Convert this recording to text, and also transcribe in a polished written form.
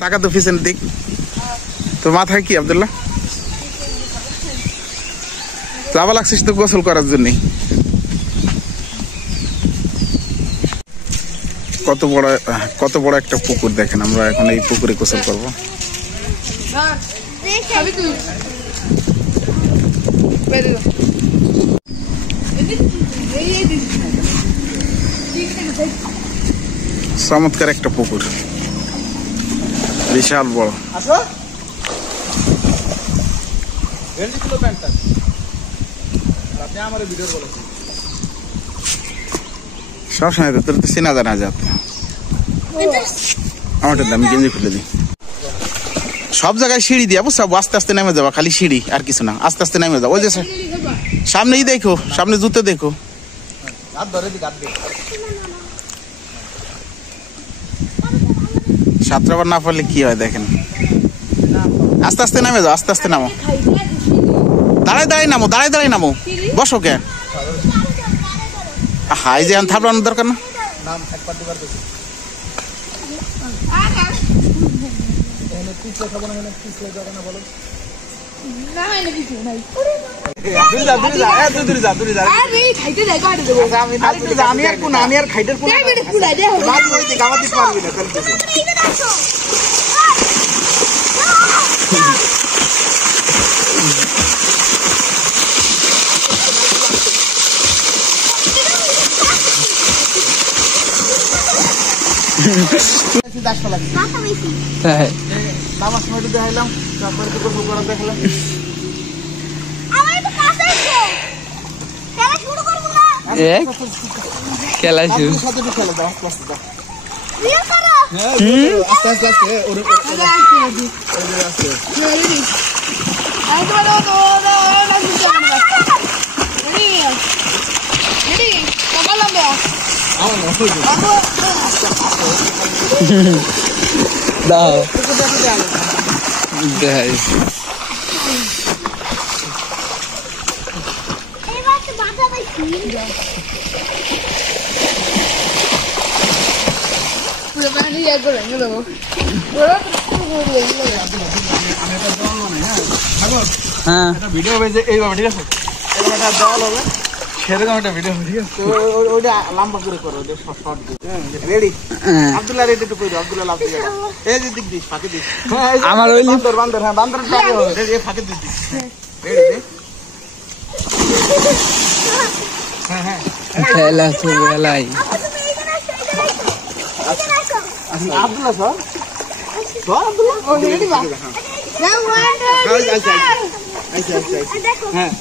টাকা তো পিছনের দিক তোর মাথায় কি আব্দুল্লাহ যাবা লাগছিস তো গোসল করার জন্য কত বড় একটা পুকুর দেখেন আমরা এখন এই পুকুরে গোসল করব চমৎকার একটা পুকুর বিশাল বড় সবসময় তোর তো চেনা জানা যাতে আমারটা আমি গেঞ্জি খুলে দিই সব জায়গায় সিঁড়ি দিয়া বুঝছো আস্তে আস্তে নেমে যাবা খালি সিঁড়ি আর কিছু না আস্তে আস্তে নেমে যাবো ওই যে সামনেই দেখো সামনে জুতে দেখো সাঁতরাবার না পারলে কি হয় দেখেন আস্তে আস্তে নেমে যাও আস্তে আস্তে নামো দাঁড়ায় দাঁড়ায় নামো বসো কে হাই যে থাপড়ানোর দরকার না খেলা দাও ভিডিও হয়েছে এইভাবে ঠিক আছে জল হবে সেরকম একটা ভিডিও ঠিক আছে ওইটা লম্বা করে করো রেডি আব্দুল্লাহ রেডি একটু কইরো আব্দুল্লাহ লাভ দিয়ে এই যে দিক দিস ফাঁকি দিস আমার ওই বান্দর হ্যাঁ বান্দর রেডি ফাঁকি দিস রেডি হ্যাঁ হ্যাঁ খেলা তো বেলাই আব্দুল্লাহ স্যার আব্দুল্লাহ ও রেডি বা না ওয়ান হ্যাঁ